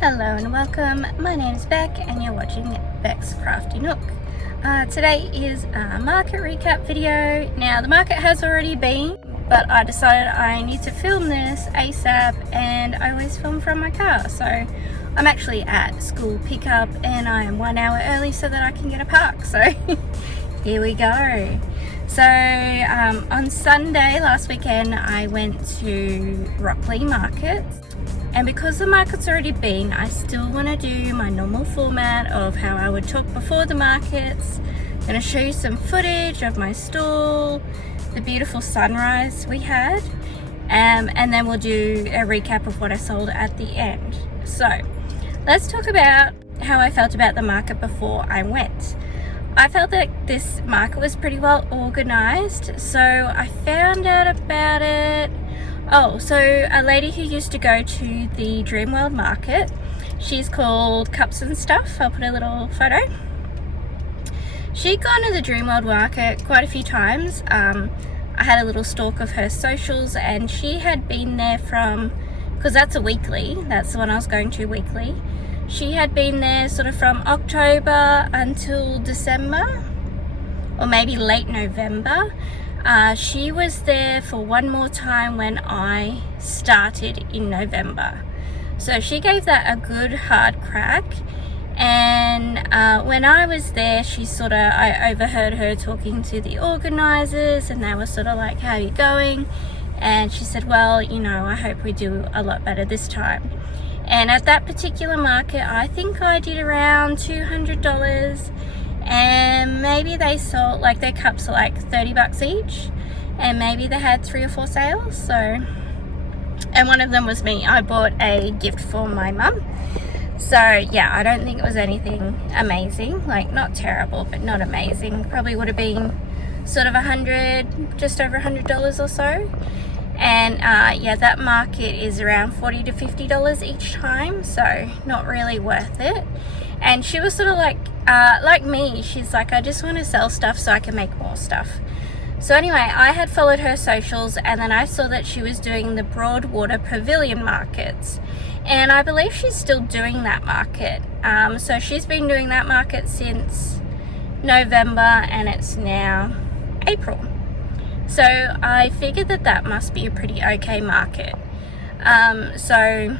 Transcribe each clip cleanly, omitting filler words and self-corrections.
Hello and welcome, my name is Beck and you're watching Beck's Crafty Nook. Today is a market recap video. Now the market has already been, but I decided I need to film this ASAP, and I always film from my car. So I'm actually at school pickup and I am 1 hour early so that I can get a park. So here we go. So on Sunday last weekend I went to Rocklea Market. And because the market's already been, I still want to do my normal format of how I would talk before the markets. I'm going to show you some footage of my stall, the beautiful sunrise we had, and then we'll do a recap of what I sold at the end. So let's talk about how I felt about the market before I went. I felt that this market was pretty well organized, so I found out about it. Oh, so a lady who used to go to the Dreamworld market, she's called Cups and Stuff. I'll put a little photo. She'd gone to the Dreamworld market quite a few times. I had a little stalk of her socials, and she had been there from, because that's a weekly, that's the one I was going to weekly. She had been there sort of from October until December, or maybe late November. She was there for one more time when I started in November. So she gave that a good hard crack. And when I was there, I overheard her talking to the organizers, and they were sort of like, how are you going? And she said, well, you know, I hope we do a lot better this time. And at that particular market, I think I did around $200. And maybe they sold, like, their cups are like $30 each, and maybe they had 3 or 4 sales. So, and one of them was me. I bought a gift for my mum. So yeah, I don't think it was anything amazing, like not terrible but not amazing. Probably would have been sort of just over $100 or so. And yeah, that market is around $40 to $50 each time, so not really worth it. And she was sort of like me, she's like, I just want to sell stuff so I can make more stuff. So anyway, I had followed her socials, and then I saw that she was doing the Broadwater pavilion markets, and I believe she's still doing that market. So she's been doing that market since November, and it's now April. So I figured that that must be a pretty okay market. So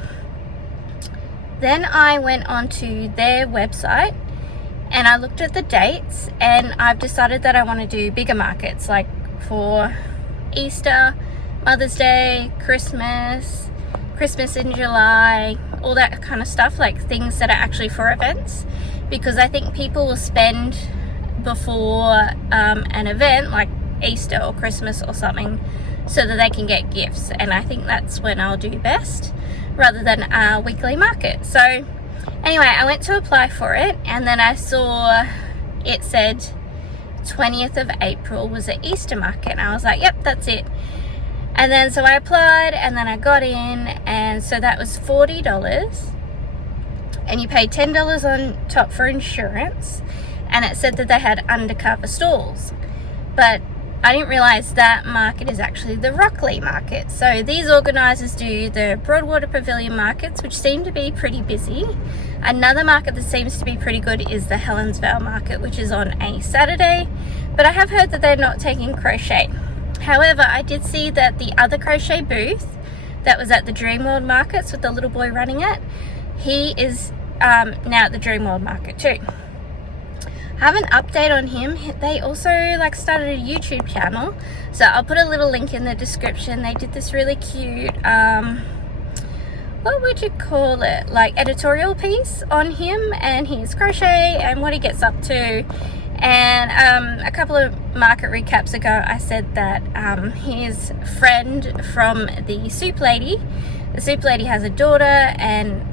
then I went onto their website and I looked at the dates, and I've decided that I want to do bigger markets, like for Easter, Mother's Day, Christmas in July, all that kind of stuff, like things that are actually for events, because I think people will spend before an event like Easter or Christmas or something so that they can get gifts, and I think that's when I'll do best rather than a weekly market. So anyway, I went to apply for it, and then I saw it said 20th of April was the Easter market, and I was like, yep, that's it. And then so I applied, and then I got in, and so that was $40, and you paid $10 on top for insurance, and it said that they had undercover stalls. But I didn't realize that market is actually the Rocklea market. So these organizers do the Broadwater pavilion markets, which seem to be pretty busy. Another market that seems to be pretty good is the Helensvale market, which is on a Saturday, but I have heard that they're not taking crochet. However, I did see that the other crochet booth that was at the Dreamworld markets with the little boy running it, he is now at the Dreamworld market too. I have an update on him. They also started a YouTube channel, so I'll put a little link in the description. They did this really cute what would you call it, like editorial piece on him and his crochet and what he gets up to. And a couple of market recaps ago I said that his friend from the soup lady has a daughter, and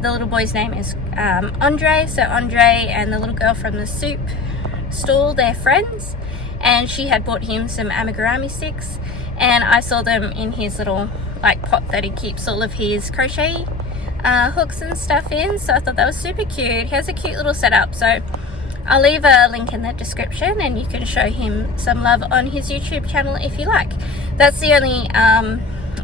the little boy's name is Andre. So Andre and the little girl from the soup stall, they're friends, and she had bought him some amigurumi sticks, and I saw them in his little pot that he keeps all of his crochet hooks and stuff in. So I thought that was super cute. He has a cute little setup, so I'll leave a link in the description, and you can show him some love on his YouTube channel if you like. That's the only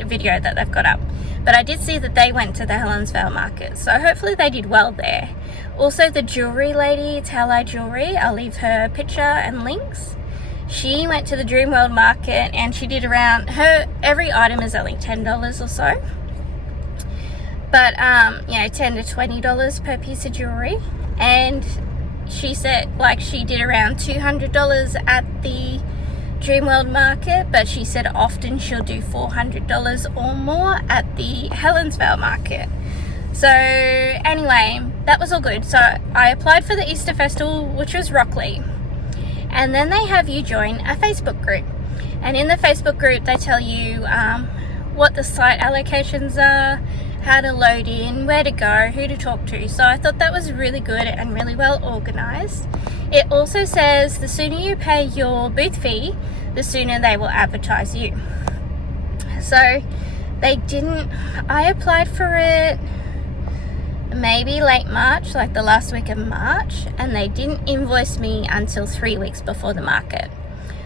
video that they've got up. but I did see that they went to the Helensvale market, so hopefully they did well there. Also, the jewellery lady, Talla Jewellery, I'll leave her picture and links. She went to the Dreamworld market and she did around, every item is only $10 or so. But, you know, $10 to $20 per piece of jewellery. And she said, like, she did around $200 at the Dreamworld market, but she said often she'll do $400 or more at the Helensvale market. So anyway, that was all good. So I applied for the Easter festival, which was Rocklea, and then they have you join a Facebook group, and in the Facebook group they tell you what the site allocations are, how to load in, where to go, who to talk to. So I thought that was really good and really well organized. It also says the sooner you pay your booth fee, the sooner they will advertise you. So they didn't, I applied for it maybe late March, like the last week of March, and they didn't invoice me until 3 weeks before the market.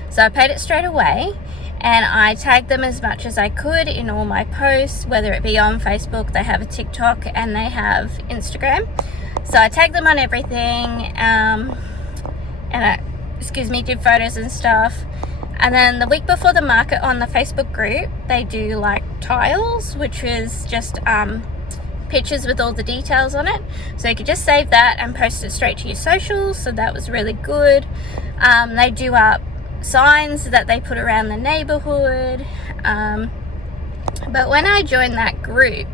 So I paid it straight away, and I tagged them as much as I could in all my posts, whether it be on Facebook, they have a TikTok, and they have Instagram. So I tagged them on everything, and I, did photos and stuff. And then the week before the market on the Facebook group, they do like tiles, which is just pictures with all the details on it. So you could just save that and post it straight to your socials. So that was really good. They do up signs that they put around the neighborhood. But when I joined that group,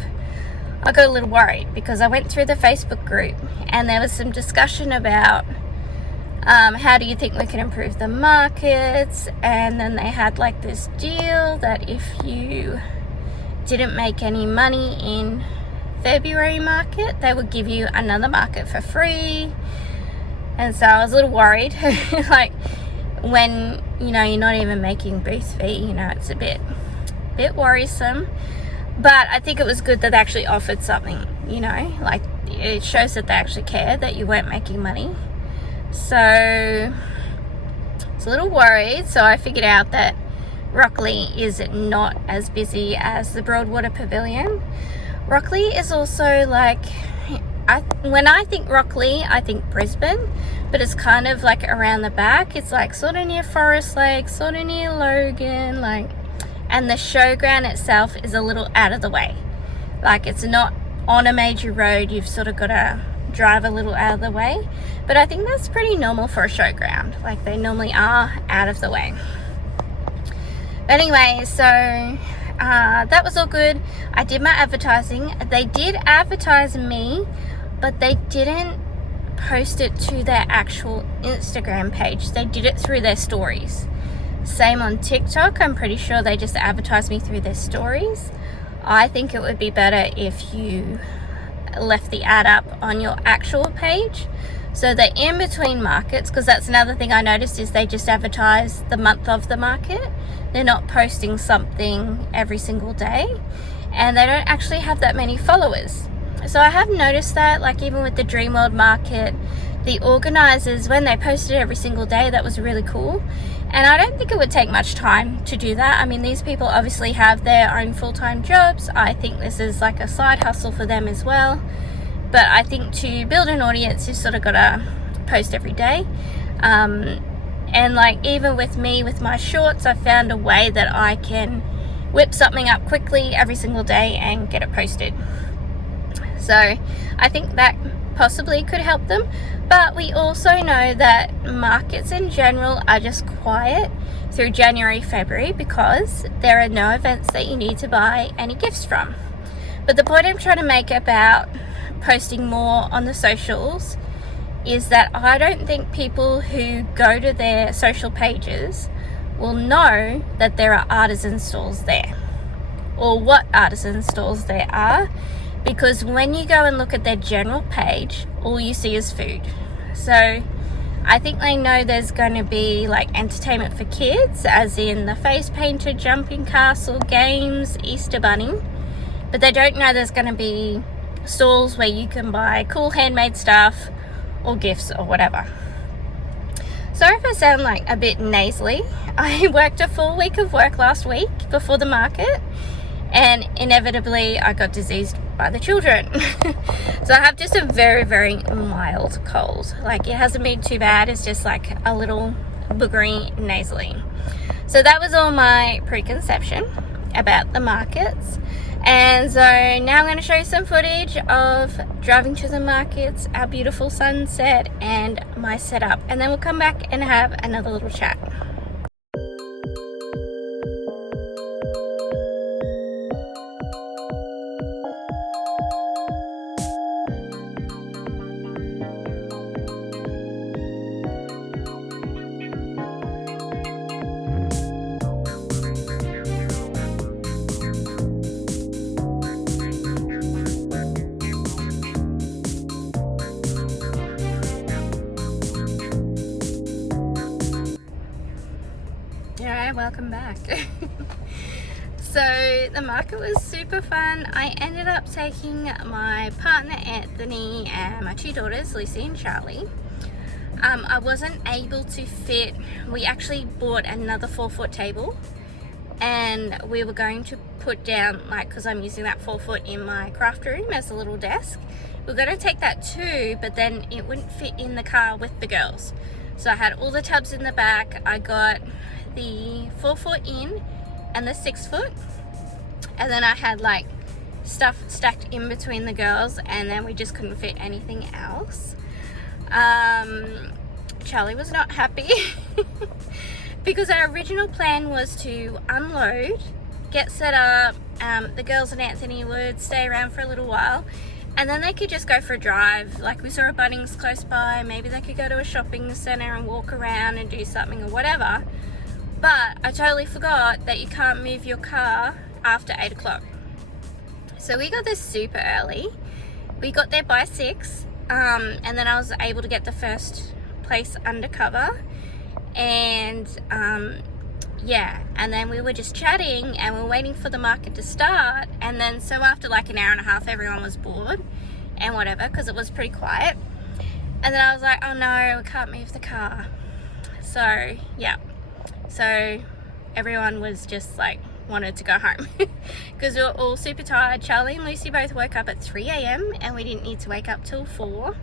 I got a little worried because I went through the Facebook group and there was some discussion about how do you think we can improve the markets, and then they had like this deal that if you didn't make any money in February market, they would give you another market for free. And so I was a little worried like when, you know, you're not even making booth fee, you know, it's a bit worrisome. But I think it was good that they actually offered something, you know, like it shows that they actually care that you weren't making money. So I was a little worried, so I figured out that Rocklea is not as busy as the Broadwater pavilion. Rocklea is also like, when I think Rocklea, I think Brisbane, but it's kind of like around the back. It's like sort of near Forest Lake, sort of near Logan, like, and the showground itself is a little out of the way. Like it's not on a major road, you've sort of got to drive a little out of the way. But I think that's pretty normal for a showground. Like they normally are out of the way. But anyway, so that was all good. I did my advertising. They did advertise me, but they didn't post it to their actual Instagram page. They did it through their stories. Same on TikTok. I'm pretty sure they just advertised me through their stories. I think it would be better if you left the ad up on your actual page. So they're in between markets, because that's another thing I noticed is they just advertise the month of the market. They're not posting something every single day, and they don't actually have that many followers. So I have noticed that, like even with the Dreamworld market, the organizers, when they posted every single day, that was really cool. And I don't think it would take much time to do that. I mean, these people obviously have their own full-time jobs. I think this is like a side hustle for them as well. But I think to build an audience, you've sort of got to post every day. And like even with me, with my shorts, I found a way that I can whip something up quickly every single day and get it posted. So I think that possibly could help them. But we also know that markets in general are just quiet through January, February, because there are no events that you need to buy any gifts from. But the point I'm trying to make about posting more on the socials is that I don't think people who go to their social pages will know that there are artisan stalls there, or what artisan stalls there are, because when you go and look at their general page, all you see is food. So I think they know there's going to be like entertainment for kids, as in the face painter, jumping castle, games, Easter bunny, but they don't know there's going to be stalls where you can buy cool handmade stuff or gifts or whatever. Sorry if I sound like a bit nasally. I worked a full week of work last week before the market, and inevitably I got diseased by the children. So I have just a very, very mild cold. Like, it hasn't been too bad, it's just like a little boogery nasally. So that was all my preconception about the markets. And so now I'm going to show you some footage of driving to the markets, our beautiful sunset, and my setup. And then we'll come back and have another little chat. Alright, welcome back. So the market was super fun. I ended up taking my partner Anthony and my two daughters, Lucy and Charlie. I wasn't able to fit, we actually bought another 4-foot table, and we were going to put down, like, because I'm using that 4-foot in my craft room as a little desk, we're going to take that too, but then it wouldn't fit in the car with the girls. So I had all the tubs in the back. I got the 4-foot in and the 6-foot, and then I had like stuff stacked in between the girls, and then we just couldn't fit anything else. Charlie was not happy because our original plan was to unload, get set up, the girls and Anthony would stay around for a little while, and then they could just go for a drive. Like, we saw a Bunnings close by, maybe they could go to a shopping centre and walk around and do something or whatever. But I totally forgot that you can't move your car after 8 o'clock. So we got there super early. We got there by 6, and then I was able to get the first place undercover. And yeah, and then we were just chatting and we were waiting for the market to start. And then so after like an hour and a half, everyone was bored and whatever, because it was pretty quiet. And then I was like, oh no, we can't move the car. So yeah. So everyone was just like wanted to go home because we were all super tired. Charlie and Lucy both woke up at 3 a.m. and we didn't need to wake up till 4.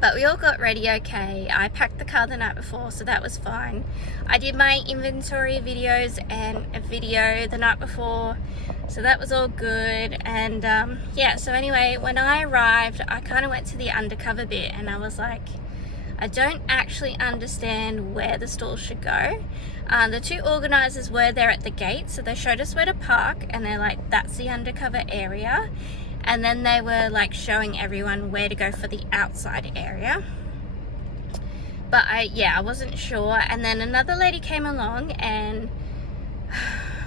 But we all got ready okay. I packed the car the night before, so that was fine. I did my inventory videos and a video the night before, so that was all good. And yeah, so anyway, when I arrived, I kind of went to the undercover bit and I was like, I don't actually understand where the stalls should go. The two organisers were there at the gate, so they showed us where to park, and they're like, that's the undercover area. And then they were like showing everyone where to go for the outside area. But I wasn't sure. And then another lady came along, and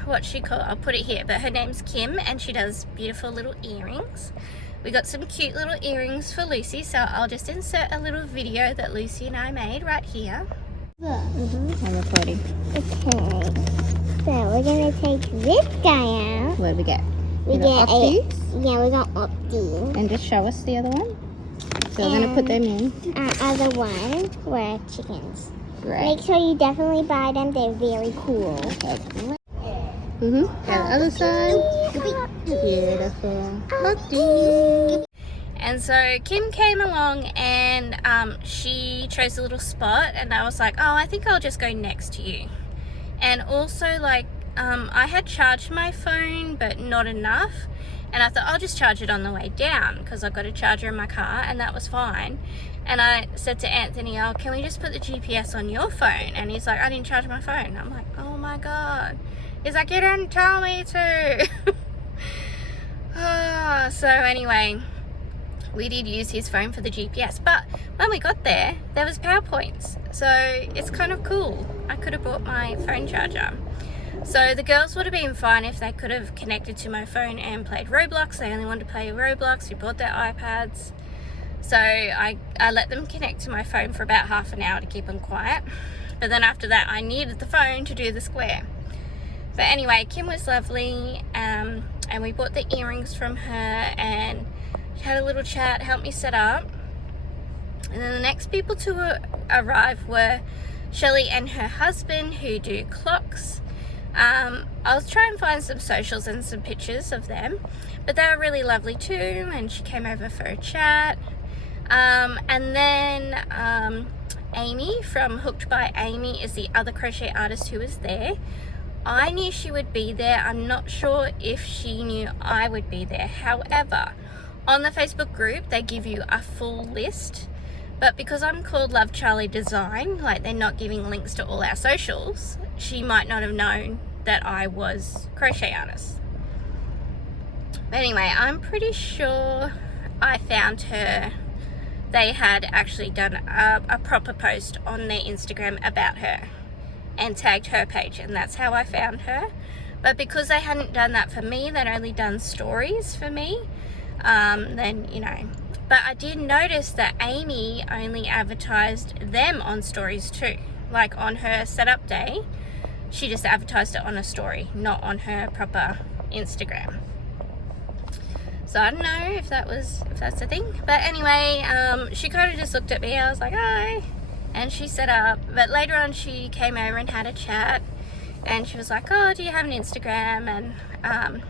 what she called, I'll put it here, but her name's Kim, and she does beautiful little earrings. We got some cute little earrings for Lucy, so I'll just insert a little video that Lucy and I made right here. I'm recording. Okay, so we're gonna take this guy out. What do we get? We got Opti. And just show us the other one. So we're gonna put them in. Our other one were chickens. Right. Make sure you definitely buy them. They're very cool. And the other side. Beautiful. Opti. And so Kim came along and she chose a little spot, and I was like, oh, I think I'll just go next to you. And also, like, I had charged my phone but not enough, and I thought I'll just charge it on the way down because I've got a charger in my car, and that was fine. And I said to Anthony, oh, can we just put the GPS on your phone? And he's like, I didn't charge my phone. I'm like, oh my god. He's like, you didn't tell me to. So anyway, we did use his phone for the GPS, but when we got there, there was PowerPoints, so it's kind of cool. I could have brought my phone charger. So the girls would have been fine if they could have connected to my phone and played Roblox. They only wanted to play Roblox. We bought their iPads, so I let them connect to my phone for about half an hour to keep them quiet, but then after that I needed the phone to do the square. But anyway, Kim was lovely, and we bought the earrings from her and had a little chat, helped me set up. And then the next people to arrive were Shelley and her husband, who do clocks. I'll try and find some socials and some pictures of them, but they were really lovely too, and she came over for a chat. And then Amy from Hooked by Amy is the other crochet artist who was there. I knew she would be there. I'm not sure if she knew I would be there. However, on the Facebook group they give you a full list, but because I'm called Love Charlie Design, like they're not giving links to all our socials, she might not have known that I was crochet artist. But anyway, I'm pretty sure I found her. They had actually done a proper post on their Instagram about her and tagged her page, and that's how I found her. But because they hadn't done that for me, they'd only done stories for me, then, you know. But I did notice that Amy only advertised them on stories too. Like on her setup day, she just advertised it on a story, not on her proper Instagram. So I don't know if that's the thing. But anyway, she kind of just looked at me. I was like, hi. And she set up. But later on she came over and had a chat. And she was like, oh, do you have an Instagram? And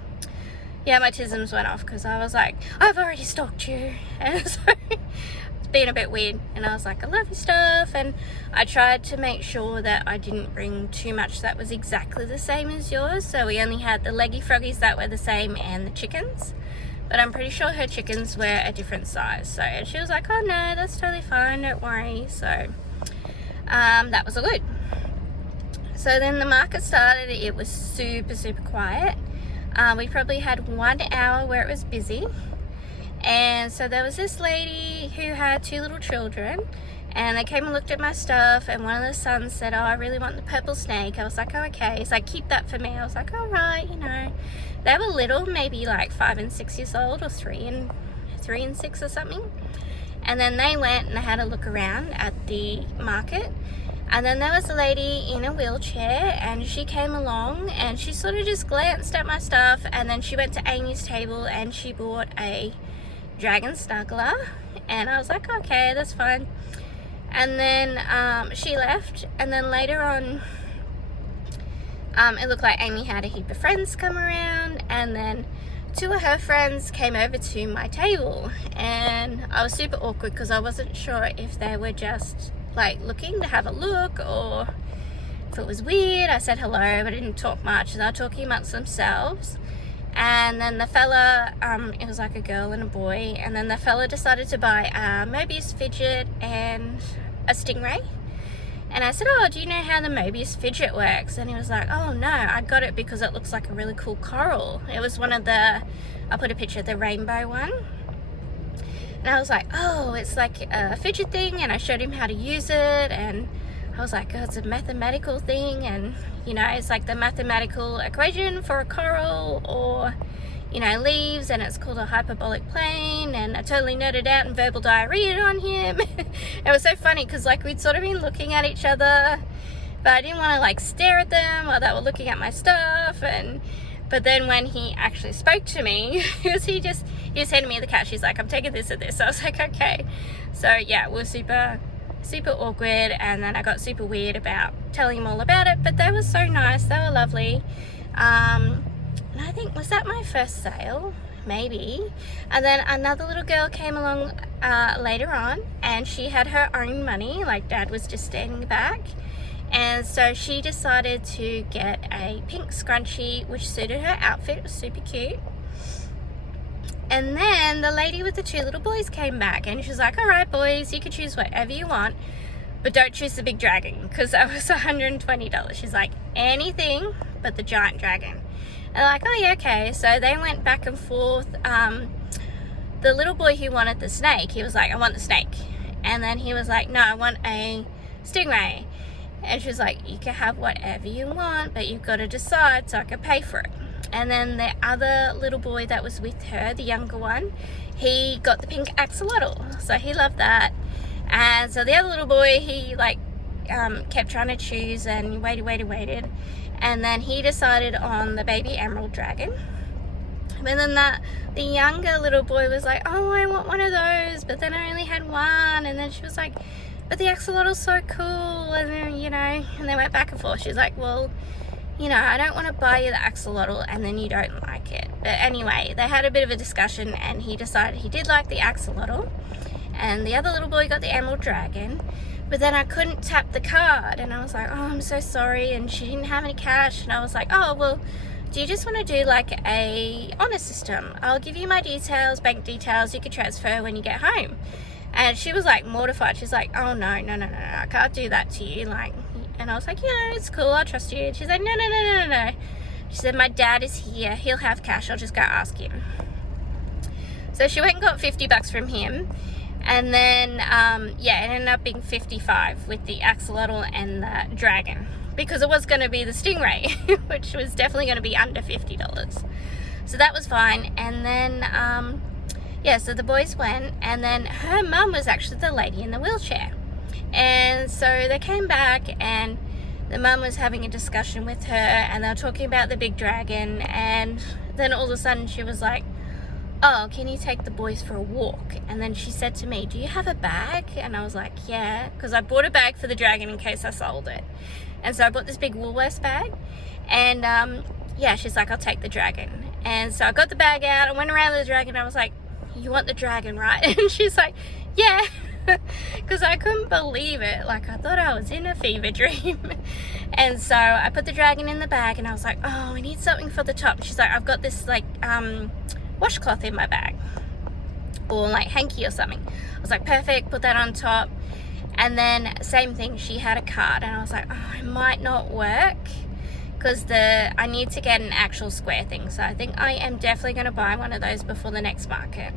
yeah, my tisms went off because I was like, I've already stalked you. And so it's been a bit weird. And I was like, I love your stuff. And I tried to make sure that I didn't bring too much that was exactly the same as yours. So we only had the leggy froggies that were the same and the chickens. But I'm pretty sure her chickens were a different size. So and she was like, oh no, that's totally fine, don't worry. So that was all good. So then the market started. It was super quiet. We probably had 1 hour where it was busy. And so there was this lady who had 2 little children, and they came and looked at my stuff, and one of the sons said, oh, I really want the purple snake. I was like, oh, okay. He's like, keep that for me. I was like, all right, you know. They were little, maybe like 5 and 6 years old, or 3 and 6 or something. And then they went and they had a look around at the market. And then there was a lady in a wheelchair, and she came along and she sort of just glanced at my stuff, and then she went to Amy's table and she bought a dragon snuggler. And I was like, okay, that's fine. And then she left, and then later on it looked like Amy had a heap of friends come around, and then 2 of her friends came over to my table, and I was super awkward because I wasn't sure if they were just like looking to have a look or if it was weird. I said hello, but I didn't talk much. They were talking amongst themselves. And then the fella, it was like a girl and a boy, and then the fella decided to buy a Mobius fidget and a stingray. And I said, oh, do you know how the Mobius fidget works? And he was like, oh no, I got it because it looks like a really cool coral. It was one of the, I'll put a picture of the rainbow one. And I was like, oh, it's like a fidget thing. And I showed him how to use it, and I was like, oh, it's a mathematical thing, and you know, it's like the mathematical equation for a coral or, you know, leaves, and it's called a hyperbolic plane. And I totally nerded out and verbal diarrhea'd on him. It was so funny because like we'd sort of been looking at each other, but I didn't want to like stare at them while they were looking at my stuff. And but then when he actually spoke to me, he was handing me the cash. He's like, I'm taking this and this. So I was like, okay. So yeah, it was super awkward, and then I got super weird about telling him all about it, but they were so nice. They were lovely. And I think, was that my first sale? Maybe. And then another little girl came along later on, and she had her own money, like Dad was just standing back. And so she decided to get a pink scrunchie which suited her outfit. It was super cute. And then the lady with the 2 little boys came back, and she was like, all right boys, you can choose whatever you want, but don't choose the big dragon, because that was $120. She's like, anything but the giant dragon. And they're like, oh yeah, okay. So they went back and forth. The little boy who wanted the snake, he was like, I want the snake. And then he was like, no, I want a stingray. And she was like, you can have whatever you want, but you've got to decide so I can pay for it. And then the other little boy that was with her, the younger one, he got the pink axolotl, so he loved that. And so the other little boy, he like kept trying to choose, and waited, and then he decided on the baby emerald dragon. But then the younger little boy was like, oh, I want one of those, but then I only had one. And then she was like, but the axolotl's so cool. And then, you know, and they went back and forth. She's like, well, you know, I don't want to buy you the axolotl and then you don't like it. But anyway, they had a bit of a discussion and he decided he did like the axolotl, and the other little boy got the emerald dragon. But then I couldn't tap the card, and I was like, oh, I'm so sorry, and she didn't have any cash, and I was like, oh, well, do you just want to do like a honor system? I'll give you my details, bank details, you can transfer when you get home. And she was like mortified. She's like, oh no, I can't do that to you. Like, and I was like, yeah, it's cool, I'll trust you. And she's like, no. She said, my dad is here, he'll have cash, I'll just go ask him. So she went and got $50 from him. And then, yeah, it ended up being 55 with the axolotl and the dragon, because it was going to be the stingray, which was definitely going to be under $50. So that was fine. And then, yeah, so the boys went, and then her mum was actually the lady in the wheelchair. And so they came back, and the mum was having a discussion with her, and they were talking about the big dragon. And then all of a sudden she was like, oh, can you take the boys for a walk? And then she said to me, do you have a bag? And I was like, yeah, because I bought a bag for the dragon in case I sold it. And so I bought this big Woolworths bag, and yeah, she's like, I'll take the dragon. And so I got the bag out, I went around the dragon, I was like, you want the dragon, right? And she's like, yeah, because I couldn't believe it. Like, I thought I was in a fever dream. And so I put the dragon in the bag, and I was like, oh, I need something for the top. She's like, I've got this like washcloth in my bag, or like hanky or something. I was like, perfect, put that on top. And then same thing, she had a card, and I was like, oh, it might not work because I need to get an actual square thing. So I think I am definitely going to buy one of those before the next market.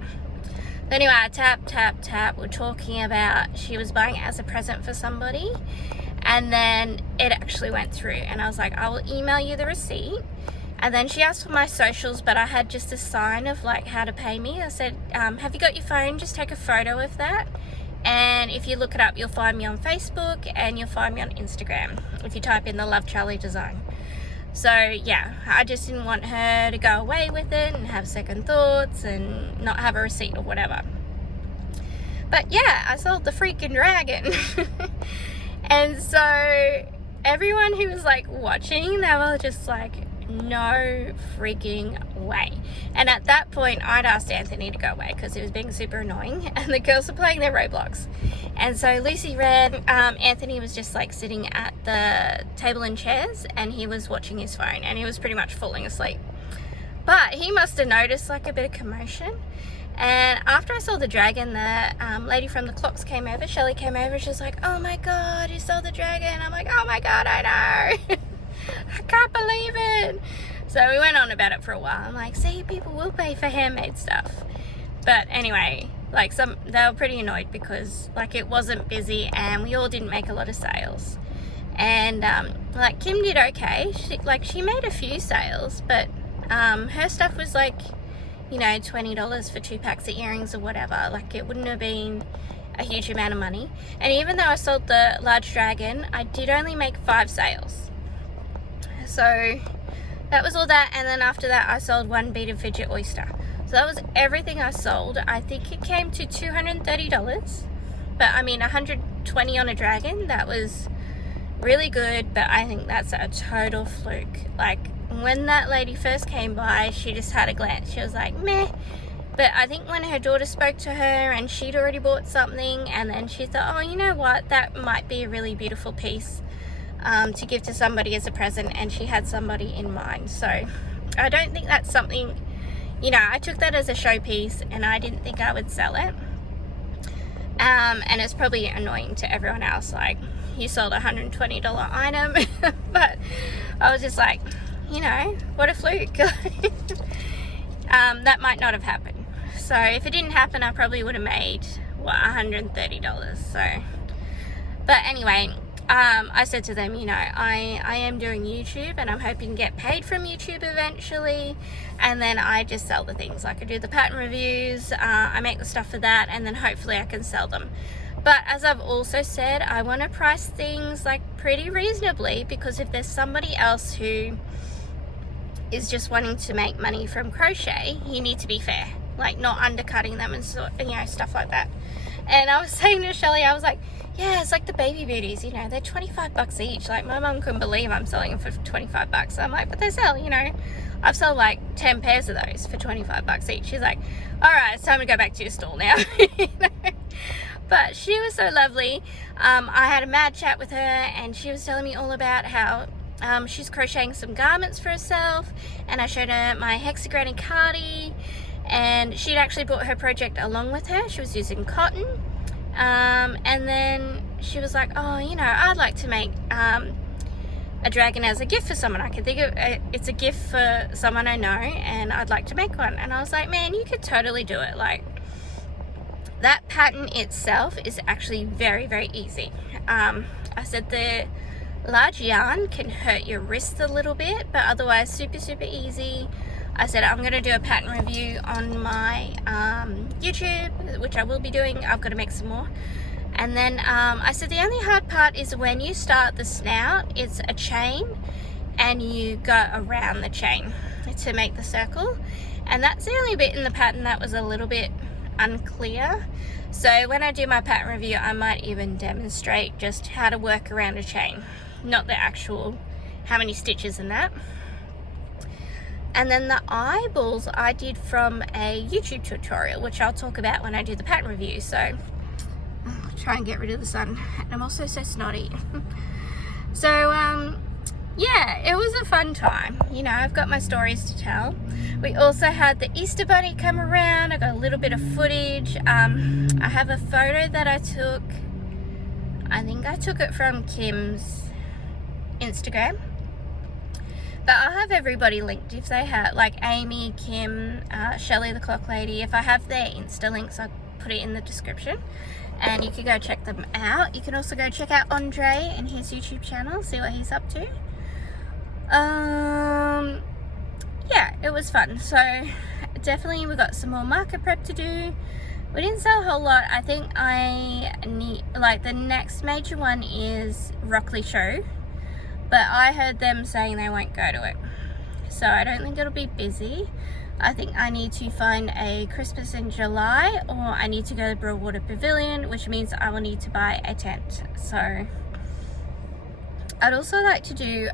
But anyway, I tap, we're talking about she was buying it as a present for somebody, and then it actually went through, and I was like, I will email you the receipt. And then she asked for my socials, but I had just a sign of like how to pay me. I said, have you got your phone? Just take a photo of that. And if you look it up, you'll find me on Facebook, and you'll find me on Instagram if you type in the Love Charlie design. So yeah, I just didn't want her to go away with it and have second thoughts and not have a receipt or whatever. But yeah, I sold the freaking dragon. And so everyone who was like watching, they were just like, no freaking way. And at that point I'd asked Anthony to go away because he was being super annoying, and the girls were playing their Roblox. And so Lucy ran, Anthony was just like sitting at the table and chairs, and he was watching his phone, and he was pretty much falling asleep. But he must have noticed like a bit of commotion. And after I sold the dragon, the lady from the clocks came over, Shelley came over, she was like, oh my god, you sold the dragon. I'm like, oh my god, I know. I can't believe it. So we went on about it for a while. I'm like, see, people will pay for handmade stuff. But anyway, like they were pretty annoyed because like it wasn't busy and we all didn't make a lot of sales. And like Kim did okay. She made a few sales, but her stuff was like, you know, $20 for 2 packs of earrings or whatever. Like it wouldn't have been a huge amount of money. And even though I sold the large dragon, I did only make 5 sales. So that was all that, and then after that I sold 1 beaded fidget oyster. So that was everything I sold. I think it came to $230, but I mean $120 on a dragon. That was really good, but I think that's a total fluke. Like when that lady first came by, she just had a glance, she was like meh. But I think when her daughter spoke to her and she'd already bought something, and then she thought, oh, you know what, that might be a really beautiful piece to give to somebody as a present, and she had somebody in mind. So I don't think that's something, you know, I took that as a showpiece and I didn't think I would sell it. And it's probably annoying to everyone else, like, you sold a $120 item. But I was just like, you know, what a fluke. That might not have happened. So if it didn't happen, I probably would have made, what, $130. So, but anyway, I said to them, you know, I am doing YouTube and I'm hoping to get paid from YouTube eventually, and then I just sell the things. Like I do the pattern reviews, I make the stuff for that, and then hopefully I can sell them. But as I've also said, I want to price things like pretty reasonably, because if there's somebody else who is just wanting to make money from crochet, you need to be fair, like not undercutting them and so, you know, stuff like that. And I was saying to Shelley, I was like, yeah, it's like the baby booties, you know, they're 25 bucks each. Like, my mum couldn't believe I'm selling them for 25 bucks. I'm like, but they sell, you know, I've sold like 10 pairs of those for 25 bucks each. She's like, all right, it's time to go back to your stall now. You know? But she was so lovely. I had a mad chat with her, and she was telling me all about how she's crocheting some garments for herself, and I showed her my hexagranny cardi, and she'd actually brought her project along with her. She was using cotton. And then she was like, oh, you know, I'd like to make a dragon as a gift for someone. I can think of it's a gift for someone I know, and I'd like to make one. And I was like, man, you could totally do it. Like, that pattern itself is actually very, very easy. I said the large yarn can hurt your wrists a little bit, but otherwise super, super easy. I said I'm going to do a pattern review on my YouTube, which I will be doing. I've got to make some more. And then I said the only hard part is when you start the snout, it's a chain, and you go around the chain to make the circle. And that's the only bit in the pattern that was a little bit unclear. So when I do my pattern review, I might even demonstrate just how to work around a chain, not the actual how many stitches in that. And then the eyeballs I did from a YouTube tutorial, which I'll talk about when I do the pattern review. So I'll try and get rid of the sun. And I'm also so snotty. So yeah, it was a fun time. You know, I've got my stories to tell. We also had the Easter Bunny come around. I got a little bit of footage. I have a photo that I took. I think I took it from Kim's Instagram. But I'll have everybody linked if they have, like Amy, Kim, Shelley the Clock Lady. If I have their Insta links, I'll put it in the description. And you can go check them out. You can also go check out Andre and his YouTube channel, see what he's up to. Yeah, it was fun. So definitely we got some more market prep to do. We didn't sell a whole lot. I think I need, like, the next major one is Rocklea Show. But I heard them saying they won't go to it. So I don't think it'll be busy. I think I need to find a Christmas in July, or I need to go to the Broadwater pavilion, which means I will need to buy a tent. So I'd also like to do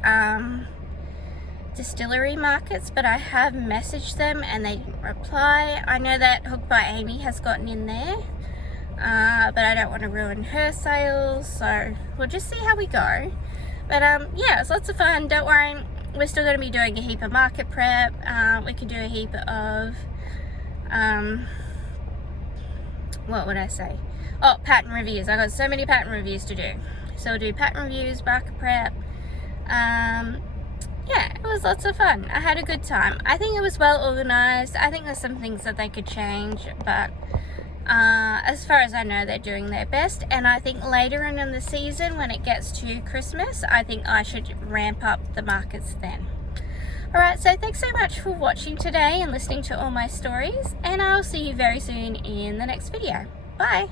distillery markets, but I have messaged them and they didn't reply. I know that Hooked by Amy has gotten in there, but I don't want to ruin her sales. So we'll just see how we go. But yeah, it's lots of fun. Don't worry, we're still going to be doing a heap of market prep. We could do a heap of what would I say? Oh, pattern reviews. I got so many pattern reviews to do. So we'll do pattern reviews, market prep. Yeah, it was lots of fun. I had a good time. I think it was well organized. I think there's some things that they could change, but as far as I know, they're doing their best. And I think later in the season, when it gets to Christmas, I think I should ramp up the markets then. Alright, so thanks so much for watching today and listening to all my stories, and I'll see you very soon in the next video. Bye!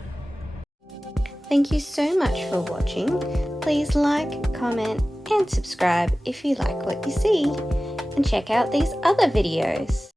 Thank you so much for watching. Please like, comment and subscribe if you like what you see, and check out these other videos.